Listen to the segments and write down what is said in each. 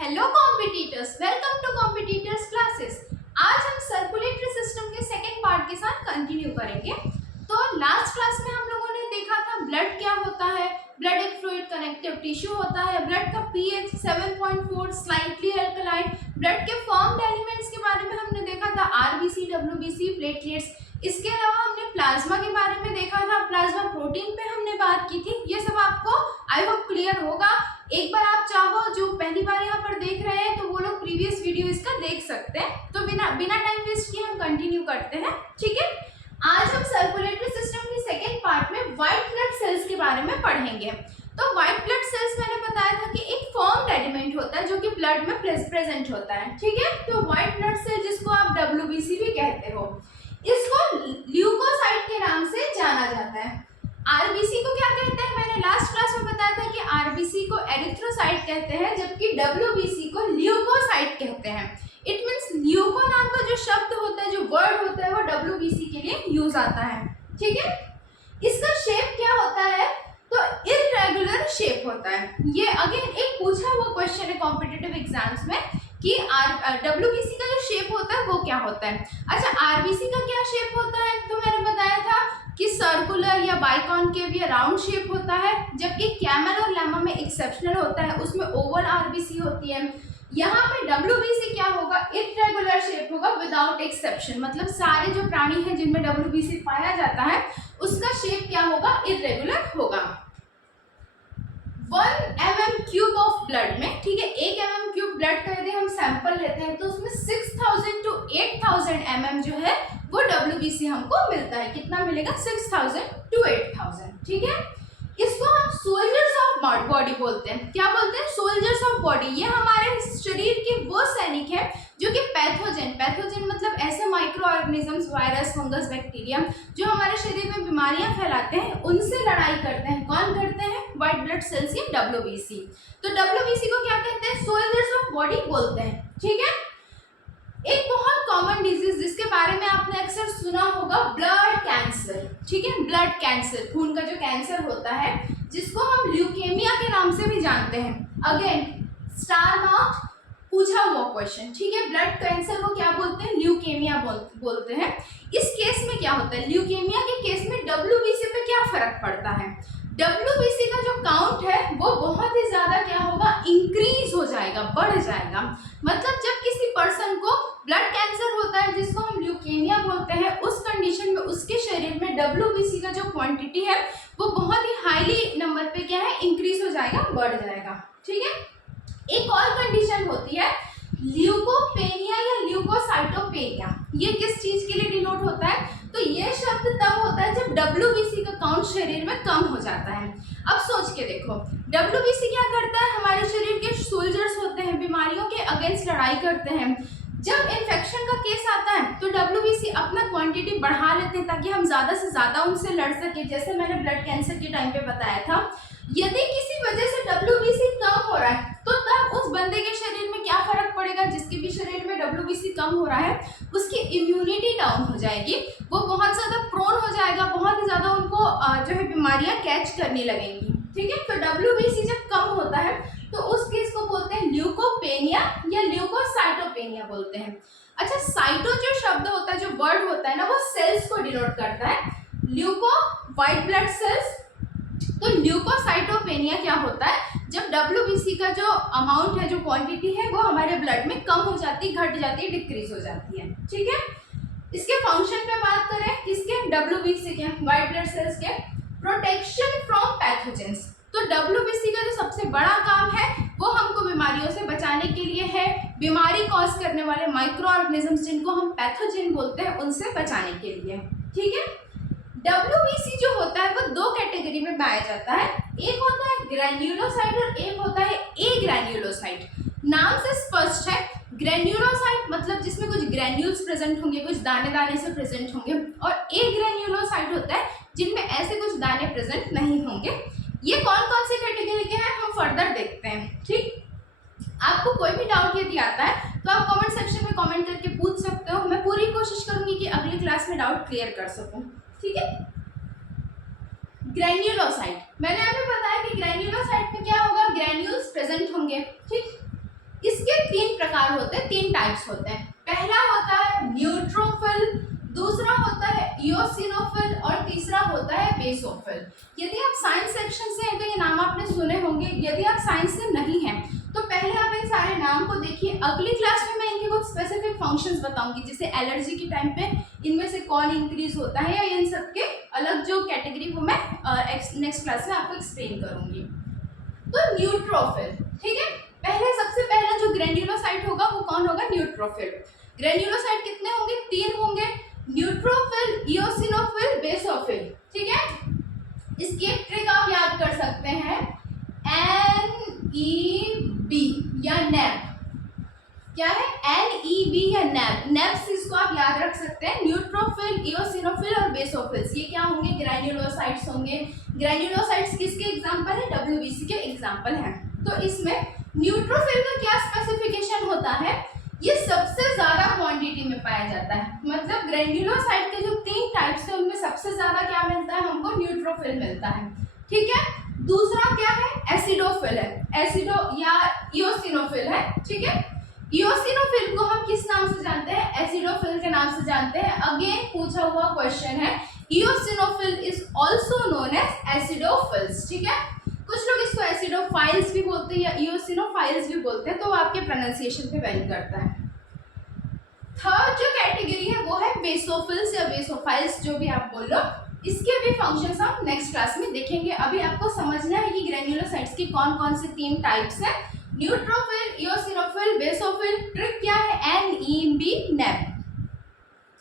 Hello competitors, welcome to competitors classes. आज हम circulatory system के सेकेंड पार्ट के साथ कंटिन्यू करेंगे। तो लास्ट क्लास में हम लोगों ने देखा था ब्लड क्या होता है। ब्लड एक फ्लूइड कनेक्टिव टिश्यू होता है। ब्लड का पीएच 7.4 स्लाइटली अल्कलाइन। ब्लड के फॉर्म्ड एलिमेंट्स के बारे में हमने देखा था आरबीसी, डब्ल्यूबीसी, प्लेटलेट्स। इसके अलावा हमने प्लाज्मा के बारे में देखा था। प्लाज्मा प्रोटीन पे हमने बात की थी। ये सब आपको आई होप क्लियर होगा। एक बार आप चाहो जो पहली बार यहाँ पर देख रहे हैं तो वो लोग प्रीवियस वीडियो इसका देख सकते हैं। तो बिना टाइम वेस्ट किए हम कंटिन्यू करते हैं, ठीक है। आज हम सर्कुलेटरी सिस्टम की सेकेंड पार्ट में व्हाइट ब्लड सेल्स के बारे में पढ़ेंगे। तो व्हाइट ब्लड सेल्स मैंने बताया था कि एक फॉर्म्ड एलिमेंट होता है जो कि ब्लड में प्रेजेंट होता है, ठीक है। तो व्हाइट ब्लड सेल जिसको आप डब्ल्यूबीसी भी कहते हो, इसको ल्यूकोसाइट के नाम से जाना जाता है। आरबीसी को क्या कहते हैं, मैंने लास्ट क्लास में बताया था कि आरबीसी को एरिथ्रोसाइट कहते हैं जबकि डब्ल्यूबीसी को ल्यूकोसाइट कहते हैं। इट मींस ल्यूको नाम का जो शब्द होता है, जो वर्ड होता है, वो डब्ल्यूबीसी के लिए यूज आता है, ठीक है। इसका शेप क्या होता है, तो इररेगुलर शेप होता है। ये अगेन एक पूछा हुआ क्वेश्चन है कॉम्पिटिटिव एग्जाम्स में कि डब्ल्यूबीसी का जो शेप होता है वो क्या होता है। अच्छा, आरबीसी का क्या शेप होता है, तो मैंने बताया था कि सर्कुलर या बाइकॉनकेव या राउंड शेप होता है, जबकि कैमल और लैमा में एक्सेप्शनल होता है, उसमें ओवल आरबीसी होती है। यहाँ पे डब्ल्यूबीसी क्या होगा, इररेगुलर शेप होगा विदाउट एक्सेप्शन। मतलब सारे जो प्राणी हैं जिनमें डब्ल्यूबीसी पाया जाता है उसका शेप क्या होगा, इररेगुलर होगा। 1 mm³ ऑफ ब्लड में, ठीक है, 1 mm³ ब्लड का यदि हम सैंपल लेते हैं तो उसमें 6000 to 8000 mm जो है वो डब्ल्यूबीसी हमको मिलता है। कितना मिलेगा, 6000 to 8000, ठीक है। इसको हम सोल्जर्स ऑफ बॉडी बोलते हैं। क्या बोलते हैं, सोल्जर्स ऑफ बॉडी। ये हमारे शरीर के वो सैनिक हैं जो कि पैथोजन मतलब ऐसे micro organisms, virus, fungus, bacteria जो हमारे शरीर में बीमारियां फैलाते हैं, उनसे लड़ाई करते हैं। कौन करते हैं, व्हाइट ब्लड सेल्स या डब्ल्यूबीसी। तो डब्ल्यूबीसी को क्या कहते हैं, सोल्जर्स ऑफ बॉडी बोलते हैं, ठीक है। एक बहुत कॉमन डिजीज जिसके बारे में आपने अक्सर सुना होगा, ब्लड कैंसर, ठीक है। ब्लड कैंसर, खून का जो कैंसर होता है जिसको हम ल्यूकेमिया के नाम से भी जानते हैं। अगेन स्टार मार्क पूछा हुआ क्वेश्चन, ठीक है। ब्लड कैंसर को क्या बोलते हैं, ल्यूकेमिया बोलते हैं। इस केस में क्या होता है, ल्यूकेमिया के केस में डब्ल्यूबीसी पे क्या फर्क पड़ता है, डब्ल्यूबीसी का जो काउंट है वो बहुत ही ज्यादा क्या होगा, इंक्रीज हो जाएगा, बढ़ जाएगा। मतलब जब किसी पर्सन को ब्लड कैंसर होता है जिसको हम ल्यूकेमिया बोलते हैं, उस कंडीशन में उसके शरीर में डब्ल्यूबीसी का जो क्वांटिटी है वो बहुत ही हाईली नंबर पे क्या है, इंक्रीज हो जाएगा, बढ़ जाएगा, ठीक है। एक और कंडीशन होती है ल्यूकोपेनिया या ल्यूकोसाइटोपेनिया। ये किस चीज के लिए डिनोट होता है, तो ये शब्द तब होता है जब डब्ल्यूबीसी का काउंट शरीर में कम हो जाता है। अब सोच के देखो, डब्ल्यूबीसी क्या करता है, हमारे शरीर के सोल्जर्स होते हैं, बीमारियों के अगेंस्ट लड़ाई करते हैं। जब इन्फेक्शन का केस आता है तो डब्ल्यूबीसी अपना क्वांटिटी बढ़ा लेते हैं ताकि हम ज्यादा से ज्यादा उनसे लड़ सके। जैसे मैंने ब्लड कैंसर के टाइम पे बताया था, यदि किसी वजह से डब्ल्यूबीसी कम हो रहा है तो तब उस बंदे के शरीर में क्या फर्क पड़ेगा, जिसके भी शरीर में डब्ल्यूबीसी कम हो रहा है उसकी इम्यूनिटी डाउन हो जाएगी, वो बहुत ज्यादा प्रोन हो जाएगा, बहुत ही ज्यादा उनको जो है बीमारियां कैच करने लगेंगी, ठीक है। तो डब्ल्यूबीसी जब कम होता है तो उस केस को बोलते हैं ल्यूकोपेनिया या ल्यूकोसाइटोपेनिया बोलते हैं। अच्छा, साइटो जो शब्द होता है, जो वर्ड होता है ना, वो सेल्स को डिनोट करता है। ल्यूको व्हाइट ब्लड सेल्स, तो ल्यूकोसाइटोपेनिया क्या होता है, जब डब्ल्यूबीसी का जो अमाउंट है, जो क्वांटिटी है, वो हमारे ब्लड में कम हो जाती है, घट जाती है, डिक्रीज हो जाती है, ठीक है। इसके फंक्शन पे बात करें, किसके, डब्ल्यूबीसी के, व्हाइट ब्लड सेल्स के, प्रोटेक्शन फ्रॉम पैथोजेंस। तो डब्ल्यूबीसी का जो सबसे बड़ा काम है वो हमको बीमारियों से बचाने के लिए है। बीमारी कॉज करने वाले माइक्रो ऑर्गेनिजम्स जिनको हम पैथोजेन बोलते हैं, उनसे बचाने के लिए, ठीक है। डब्ल्यूबीसी जो होता है वो दो कैटेगरी में पाया जाता है। एक होता है ग्रैन्युलोसाइट और एक होता है ए ग्रैन्युलोसाइट। नाम से स्पष्ट है, ग्रैन्युलोसाइट मतलब जिसमें कुछ ग्रैन्यूल्स प्रेजेंट होंगे, कुछ दाने दाने से प्रेजेंट होंगे, और ए ग्रैन्युलोसाइट होता है जिनमें ऐसे कुछ दाने प्रेजेंट नहीं होंगे। ये कौन कौन से कैटेगरी के हैं हम फर्दर देखते हैं, ठीक। आपको कोई भी डाउट यदि आता है तो आप कमेंट सेक्शन में कमेंट करके पूछ सकते हो। मैं पूरी कोशिश करूंगी कि अगली क्लास में डाउट क्लियर कर सकूं, ठीक है। ग्रैन्युलोसाइट, मैंने आपको बताया कि ग्रैन्युलोसाइट में क्या होगा, ग्रैन्यूल्स प्रेजेंट होंगे, ठीक। इस प्रकार होते हैं, 3 टाइप्स होते हैं। पहला होता है न्यूट्रोफिल, दूसरा होता है इओसिनोफिल और तीसरा होता है बेसोफिल। यदि आप साइंस सेक्शन से हैं तो ये नाम आपने सुने होंगे, यदि आप साइंस से नहीं हैं तो पहले आप इन सारे नाम को देखिए। अगली क्लास में मैं इनके कुछ स्पेसिफिक फंक्शंस बताऊंगी, जैसे एलर्जी के टाइम पे इनमें से कौन इंक्रीज होता है, या इन सब के अलग जो कैटेगरी वो मैं नेक्स्ट क्लास में आपको एक्सप्लेन करूंगी। तो न्यूट्रोफिल, ठीक है, सबसे पहला जो ग्रैन्युलोसाइट होगा वो कौन होगा, न्यूट्रोफिल। ग्रैन्युलोसाइट कितने होंगे, 3 होंगे, न्यूट्रोफिल, इओसिनोफिल, बेसोफिल, ठीक है। इसकी एक ट्रिक आप याद कर सकते हैं, NEB या नैब, क्या है, NEB या नैब। नैब्स इसको आप याद रख सकते हैं, न्यूट्रोफिल, इओसिनोफिल और बेसोफिल्स, ये क्या होंगे, ग्रैन्युलोसाइट्स होंगे। ग्रैन्युलोसाइट्स किसके एग्जांपल है, WBC के एग्जांपल हैं। तो इसमें न्यूट्रोफिल का क्या स्पेसिफिकेशन होता है, ये सबसे ज्यादा क्वांटिटी में पाया जाता है, मतलब ग्रैन्युलोसाइट के जो 3 टाइप्स है उनमें सबसे ज्यादा क्या मिलता है, हमको न्यूट्रोफिल मिलता है, ठीक है। दूसरा क्या है, एसिडोफिल है, एसिडो या इओसिनोफिल है, ठीक है। इओसिनोफिल को हम किस नाम से जानते हैं, एसिडोफिल के नाम से जानते हैं। अगेन पूछा हुआ क्वेश्चन है, eosinophil is also known as acidophils, ठीक है। कुछ लोग इसको एसिडोफाइल्स भी बोलते हैं या इओसिनोफाइल्स भी बोलते हैं, तो वो आपके प्रोनाउंसिएशन पे वेरी करता है। थर्ड जो कैटेगरी है वो है बेसोफिल्स या बेसोफाइल्स, जो भी आप बोल लो। इसके भी फंक्शंस हम नेक्स्ट क्लास में देखेंगे। अभी आपको समझना है कि ग्रैन्युलोसाइट्स की कौन कौन से 3 टाइप्स हैं, न्यूट्रोफिल, इओसिनोफिल, बेसोफिल। ट्रिक क्या है, NEB, नैब।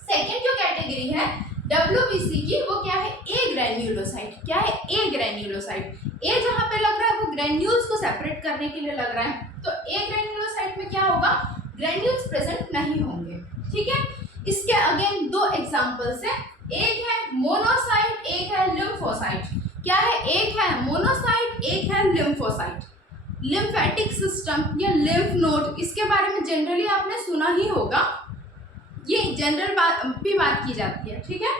सेकेंड जो कैटेगरी है WBC की, वो क्या है, ए ग्रैन्युलोसाइट। क्या है, ए ग्रैन्युलोसाइट। ए जहाँ पे लग रहा है वो ग्रैन्यूल्स को सेपरेट करने के लिए लग रहा है, तो ए ग्रैन्युलोसाइट में क्या होगा, ग्रैन्यूल्स प्रेजेंट नहीं होंगे, ठीक है। इसके अगेन 2 एग्जांपल्स हैं, एक है मोनोसाइट, एक है लिम्फोसाइट। क्या है, एक है मोनोसाइट, एक है लिम्फोसाइट। लिम्फेटिक सिस्टम या लिम्फ नोड, इसके बारे में जनरली आपने सुना ही होगा, ये जनरल बात की जाती है, ठीक है।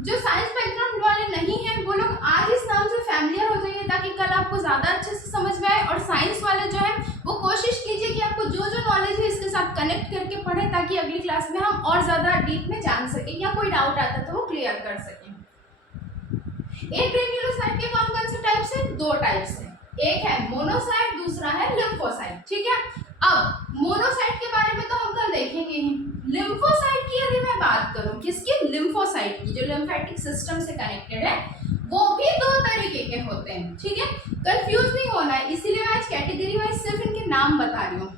जो साइंस बैकग्राउंड वाले नहीं हैं वो लोग आज इस नाम से फैमिलियर हो जाइए, ताकि कल आपको ज़्यादा अच्छे से समझ में आए। और साइंस वाले जो है वो कोशिश कीजिए कि आपको जो जो नॉलेज है इसके साथ कनेक्ट करके पढ़ें, ताकि अगली क्लास में हम और ज़्यादा डीप में जान सकें, या कोई डाउट आता है तो वो क्लियर कर सकें। एक ग्रैन्युलोसाइट के कौन कौन से टाइप्स हैं, 2 टाइप्स हैं, एक है मोनोसाइट, दूसरा है लिम्फोसाइट, ठीक है। अब मोनोसाइट के बारे में तो हम कल देखेंगे ही। लिम्फोसाइट की यदि मैं बात करूं, किसकी, लिम्फोसाइट की, जो लिम्फेटिक सिस्टम से कनेक्टेड है, वो भी 2 तरीके के होते हैं, ठीक है। कंफ्यूज नहीं होना है, इसीलिए मैं आज कैटेगरी वाइज सिर्फ इनके नाम बता रही हूँ।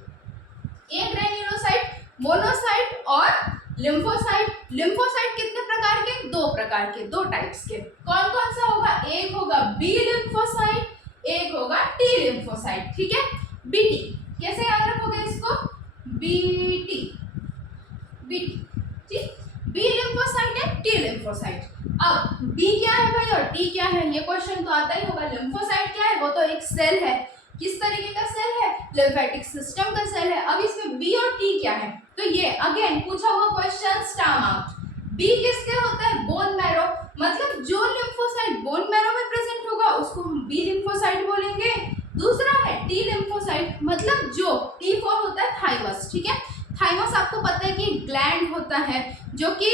एक ग्रैन्युलोसाइट, मोनोसाइट और लिम्फोसाइट। लिम्फोसाइट कितने प्रकार के, 2 प्रकार के, 2 टाइप्स के। कौन कौन सा होगा, एक होगा बी लिम्फोसाइट, एक होगा टी लिम्फोसाइट, ठीक है। BT कैसे याद रखोगे इसको, BT, ठीक, बी लिम्फोसाइट है, टी लिम्फोसाइट। अब बी क्या है भाई और टी क्या है, ये क्वेश्चन तो आता ही होगा। लिम्फोसाइट क्या है, वो तो एक सेल है, किस तरीके का सेल है, लिम्फेटिक सिस्टम का सेल है। अब इसमें बी और टी क्या है, तो ये अगेन पूछा हुआ क्वेश्चन, स्टार आउट। बी किसके होता है, बोन मैरो, मतलब जो लिम्फोसाइट बोन मैरो में प्रेजेंट होगा उसको हम बी लिम्फोसाइट बोलेंगे। दूसरा है टी लिम्फोसाइट, मतलब जो T4 होता है थाइमस, ठीक है। थाइमस आपको पता है कि ग्लैंड होता है जो कि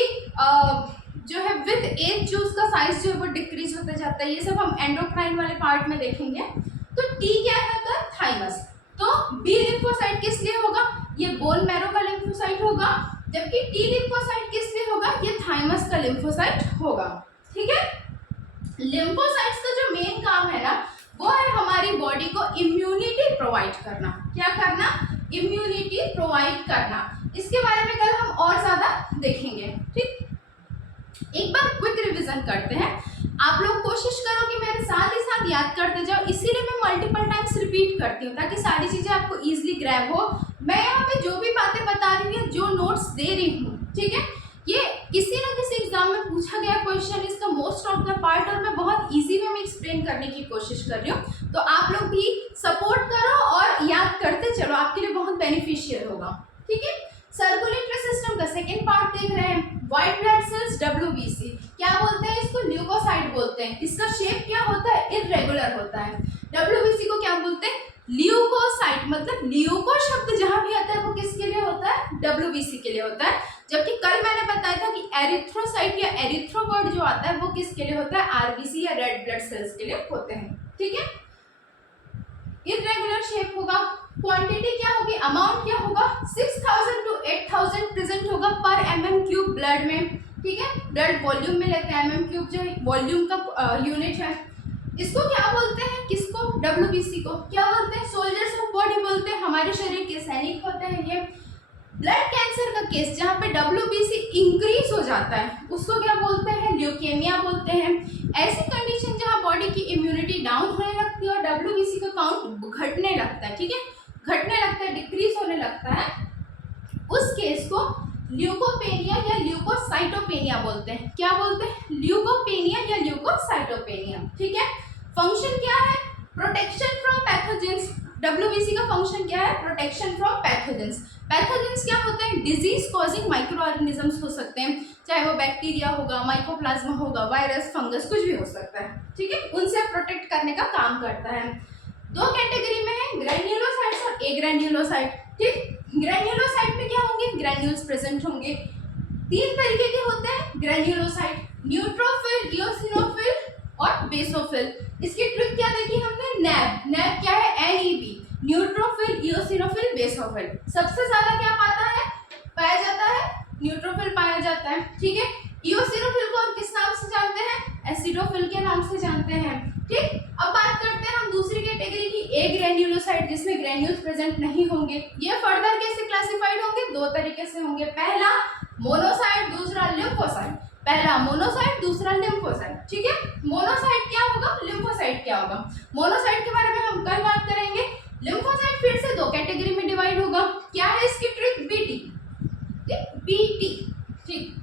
जो है विद एज जो उसका साइज जो है वो डिक्रीज होता जाता है, ये सब हम एंडोक्राइन वाले पार्ट में देखेंगे। तो टी क्या है, तो थाइमस। तो बी लिम्फोसाइट किस लिए होगा, ये बोन मैरो का लिम्फोसाइट होगा, जबकि टी लिम्फोसाइट किस लिए होगा, ये थाइमस का लिम्फोसाइट होगा, ठीक है। लिम्फोसाइट्स का जो मेन काम है ना, वो है हमारी बॉडी को इम्यूनिटी प्रोवाइड करना। क्या करना, इम्यूनिटी प्रोवाइड करना। इसके बारे में कल हम और ज्यादा देखेंगे, ठीक। एक बार क्विक रिवीजन करते हैं, आप लोग कोशिश करो कि मेरे साथ ही साथ याद करते जाओ, इसीलिए मैं मल्टीपल टाइम्स रिपीट करती हूँ ताकि सारी चीजें आपको इजीली ग्रैब हो। मैं यहाँ पे जो भी बातें बता रही हूँ, जो नोट्स दे रही हूँ, ठीक है, ये किसी न किसी एग्जाम में पूछा गया क्वेश्चन, इसका मोस्ट ऑफ द पार्ट, और मैं बहुत इजी वे में एक्सप्लेन करने की कोशिश कर रही हूँ। तो आप लोग भी सपोर्ट करो और याद करते चलो, आपके लिए बहुत बेनिफिशियल होगा, ठीक है। सर्कुलेटरी सिस्टम का सेकेंड पार्ट देख रहे हैं, व्हाइट ब्लड सेल्स WBC, क्या बोलते हैं इसको, ल्यूकोसाइट बोलते हैं। इसका शेप क्या होता है, इरेगुलर होता है। WBC को क्या बोलते हैं, ल्यूकोसाइट, मतलब ल्यूको शब्द जहां भी आता है वो किसके लिए होता है, WBC के लिए होता है। जबकि कल मैंने बताया था कि एरिथ्रोसाइट या एरिथ्रोवर्ड जो आता है वो किसके लिए होता है, RBC या रेड ब्लड सेल्स के लिए होते हैं। ठीक है, इरेगुलर शेप होगा। क्वांटिटी क्या होगी, अमाउंट क्या होगा, 6000 to 8000 प्रेजेंट होगा पर mm³ ब्लड में। ठीक है, ब्लड वॉल्यूम में लेते हैं, mm³ जो वॉल्यूम का यूनिट है। इसको क्या बोलते हैं, किसको, WBC को क्या बोलते हैं, सोल्जर्स ऑफ बॉडी बोलते हैं, हमारे शरीर के सैनिक होते हैं ये। ब्लड कैंसर का केस जहाँ पे WBC इंक्रीज हो जाता है उसको क्या बोलते हैं, ल्यूकेमिया बोलते हैं। ऐसी कंडीशन जहाँ बॉडी की इम्यूनिटी डाउन होने लगती है और WBC का काउंट घटने लगता है, ठीक है, घटने लगता है, डिक्रीज होने लगता है, उस केस को ल्यूकोपेनिया या ल्यूकोसाइटोपेनिया बोलते हैं। क्या बोलते हैं, ल्यूकोपेनिया या ल्यूकोसाइटोपेनिया। ठीक है, फंक्शन क्या है, प्रोटेक्शन फ्रॉम पैथोजेंस। WBC का फंक्शन क्या है, प्रोटेक्शन फ्रॉम पैथोजेंस। पैथोजेंस क्या होते हैं, डिजीज कॉजिंग माइक्रो ऑर्गेनिजम्स हो सकते हैं, चाहे वो बैक्टीरिया होगा, माइकोप्लाज्मा होगा, वायरस, फंगस, कुछ भी हो सकता है। ठीक है, उनसे प्रोटेक्ट करने का काम करता है। दो कैटेगरी में है, ग्रैन्युलोसाइट्स और एग्रैन्युलोसाइट। ठीक, ग्रैन्युलोसाइट में क्या होंगे, ग्रैन्यूल्स प्रेजेंट होंगे। तीन तरीके के होते हैं ग्रैन्युलोसाइट, न्यूट्रोफिल, इओसिनोफिल और बेसोफिल। इसकी ट्रिक क्या देखी हमने, नैब। नैब क्या है, NEB, न्यूट्रोफिल, इओसिनोफिल, बेसोफिल। सबसे ज्यादा क्या पाया जाता है, न्यूट्रोफिल पाया जाता है। ठीक है, इओसिनोफिल को हम किस नाम से जानते हैं, एसिडोफिल के नाम से जानते हैं। ठीक, अब बात करते हैं हम दूसरी कैटेगरी की, ए ग्रैन्युलोसाइट, जिसमें ग्रैन्यूल्स प्रेजेंट नहीं होंगे। ये फर्दर कैसे क्लासिफाइड होंगे, दो तरीके से होंगे, पहला मोनोसाइट, दूसरा लिम्फोसाइट। पहला मोनोसाइट, दूसरा लिम्फोसाइट। ठीक है, मोनोसाइट क्या होगा, लिम्फोसाइट क्या होगा। मोनोसाइट के बारे में हम कल बात करेंगे। लिम्फोसाइट फिर से दो कैटेगरी में डिवाइड होगा। क्या है इसकी ट्रिक, BT, BT। ठीक,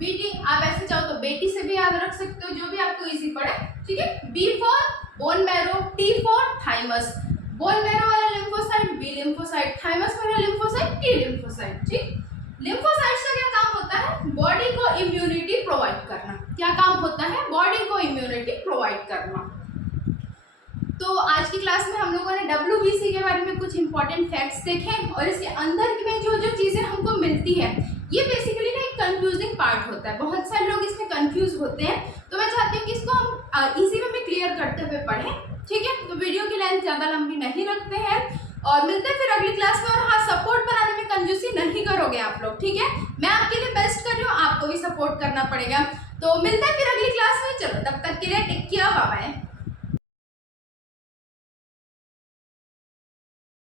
BT आप ऐसे चाहो तो बेटी से भी याद रख सकते हो, जो भी आपको इजी पड़े। ठीक है, B for bone marrow, T for thymus. Bone marrow वाला लिम्फोसाइट B लिम्फोसाइट, थाइमस वाला लिम्फोसाइट T लिम्फोसाइट। ठीक, लिम्फोसाइट्स का क्या काम होता है, बॉडी को इम्यूनिटी प्रोवाइड करना। क्या काम होता है, बॉडी को इम्यूनिटी प्रोवाइड करना। तो आज की क्लास में हम लोगों ने WBC के बारे में कुछ इंपॉर्टेंट फैक्ट्स देखे और इसके अंदर में जो जो चीज़ें हमको मिलती है, ये बेसिकली ना एक कंफ्यूजिंग पार्ट होता है। बहुत सारे लोग इसमें कंफ्यूज होते हैं, तो मैं चाहती हूँ कि इसको हम इजी वे में क्लियर करते हुए पढ़ें। ठीक है, तो वीडियो की लेंथ ज़्यादा लंबी नहीं रखते हैं और मिलते हैं फिर अगली क्लास में। और हाँ, सपोर्ट बनाने में कंजूसी नहीं करोगे आप लोग, ठीक है, मैं आपके लिए बेस्ट कर रही हूँ, आपको भी सपोर्ट करना पड़ेगा। तो मिलते हैं फिर अगली क्लास में, चलो तब तक के लिए टेक केयर, बाय बाय।